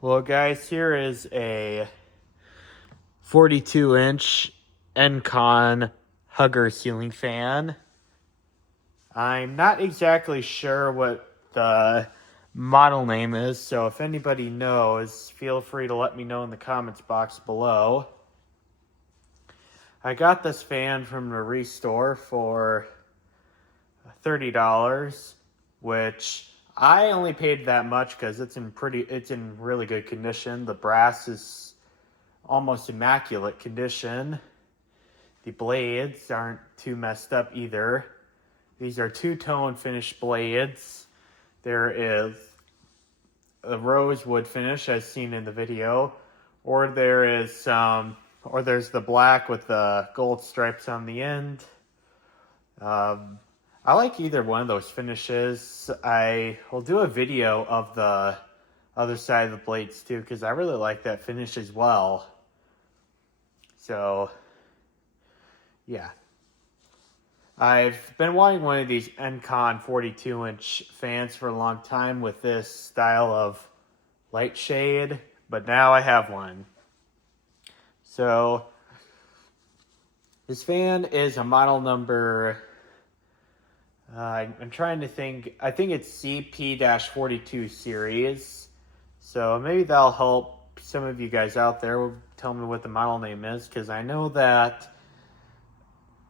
Well, guys, here is a 42-inch Encon Hugger ceiling fan. I'm not exactly sure what the model name is, so if anybody knows, feel free to let me know in the comments box below. I got this fan from the Restore for $30, which I only paid that much because it's in really good condition. The brass is almost immaculate condition. The blades aren't too messed up either. These are two-tone finished blades. There is a rosewood finish as seen in the video, or there's the black with the gold stripes on the end. I like either one of those finishes. I will do a video of the other side of the blades too, because I really like that finish as well. So, yeah. I've been wanting one of these Encon 42-inch fans for a long time with this style of light shade, but now I have one. So, this fan is a model number, I'm trying to think, I think it's CP-42 series. So maybe that'll help some of you guys out there. Tell me what the model name is, because I know that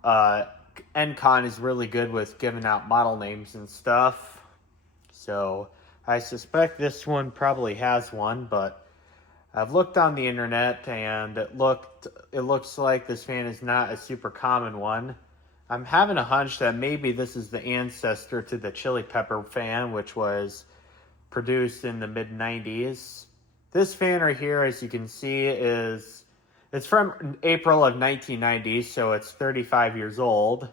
Encon is really good with giving out model names and stuff. So I suspect this one probably has one, but I've looked on the internet and it looks like this fan is not a super common one. I'm having a hunch that maybe this is the ancestor to the chili pepper fan, which was produced in the mid-90s. This fan right here, as you can see, it's from April of 1990, so it's 35 years old.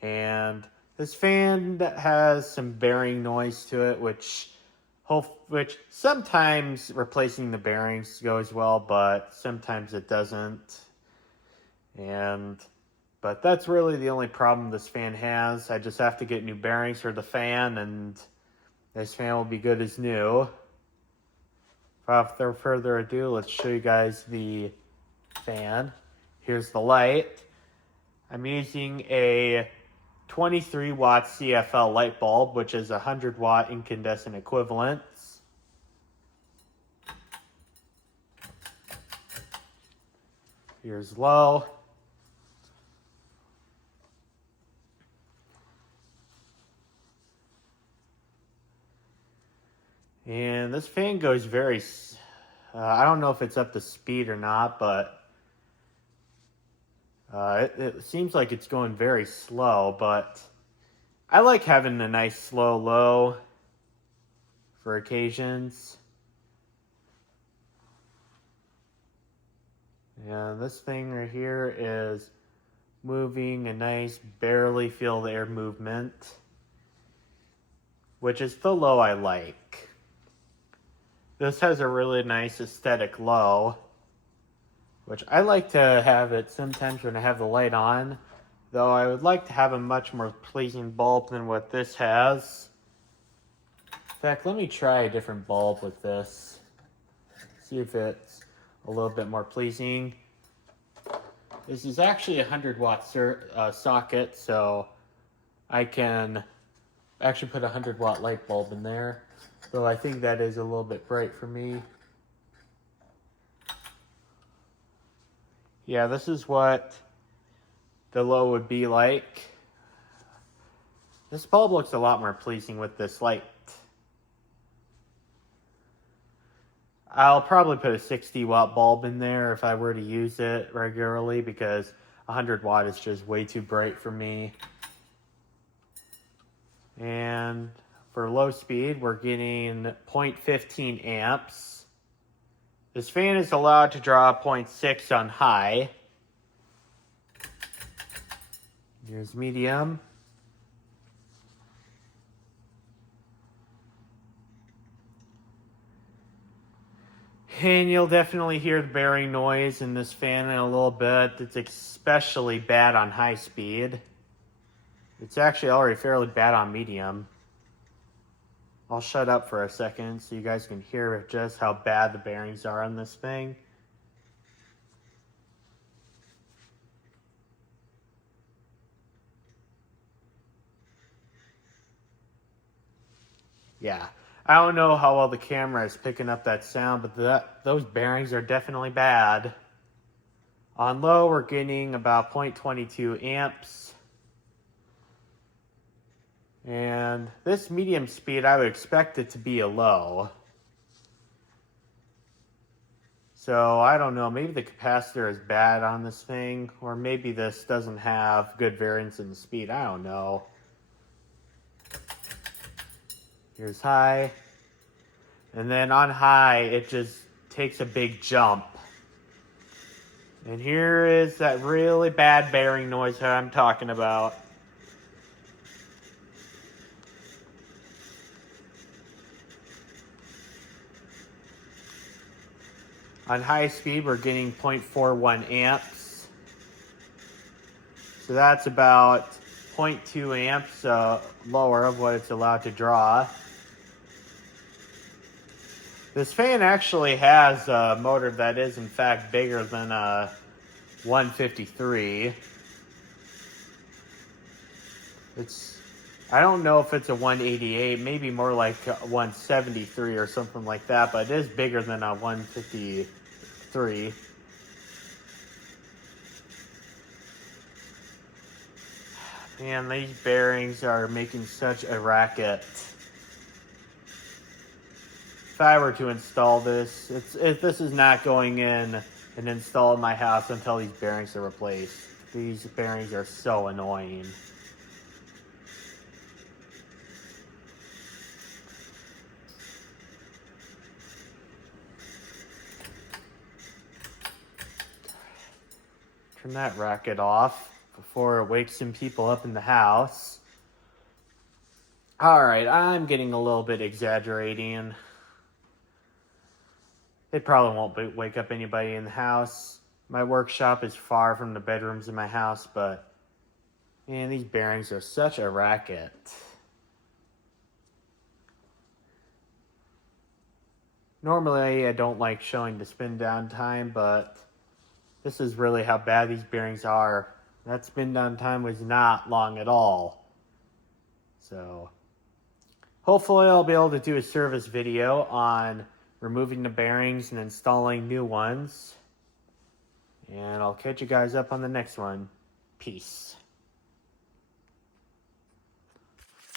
And this fan has some bearing noise to it, which sometimes replacing the bearings goes well, but sometimes it doesn't. But that's really the only problem this fan has. I just have to get new bearings for the fan, and this fan will be good as new. Without further ado, let's show you guys the fan. Here's the light. I'm using a 23 watt CFL light bulb, which is 100 watt incandescent equivalents. Here's low. And this fan goes very, I don't know if it's up to speed or not, but it seems like it's going very slow, but I like having a nice slow low for occasions. And this thing right here is moving a nice, barely feel the air movement, which is the low I like. This has a really nice aesthetic low, which I like to have it sometimes when I have the light on, though I would like to have a much more pleasing bulb than what this has. In fact, let me try a different bulb with this. See if it's a little bit more pleasing. This is actually a 100 watt socket, so I can actually put a 100 watt light bulb in there. Though I think that is a little bit bright for me. Yeah, this is what the low would be like. This bulb looks a lot more pleasing with this light. I'll probably put a 60 watt bulb in there if I were to use it regularly, because 100 watt is just way too bright for me. And for low speed, we're getting 0.15 amps. This fan is allowed to draw 0.6 on high. Here's medium. And you'll definitely hear the bearing noise in this fan in a little bit. It's especially bad on high speed. It's actually already fairly bad on medium. I'll shut up for a second so you guys can hear just how bad the bearings are on this thing. Yeah, I don't know how well the camera is picking up that sound, but those bearings are definitely bad. On low, we're getting about 0.22 amps. And this medium speed, I would expect it to be a low. So I don't know, maybe the capacitor is bad on this thing, or maybe this doesn't have good variance in the speed. I don't know. Here's high. And then on high, it just takes a big jump. And here is that really bad bearing noise that I'm talking about. On high speed, we're getting 0.41 amps. So that's about 0.2 amps lower of what it's allowed to draw. This fan actually has a motor that is in fact bigger than a 153. I don't know if it's a 188, maybe more like a 173 or something like that, but it is bigger than a 153. Man, these bearings are making such a racket. If I were to install this, this is not going in and installed in my house until these bearings are replaced. These bearings are so annoying. Turn that racket off before it wakes some people up in the house. Alright, I'm getting a little bit exaggerating. It probably won't wake up anybody in the house. My workshop is far from the bedrooms in my house, but man, these bearings are such a racket. Normally, I don't like showing the spin down time, but this is really how bad these bearings are. That spin down time was not long at all. So, hopefully I'll be able to do a service video on removing the bearings and installing new ones. And I'll catch you guys up on the next one. Peace.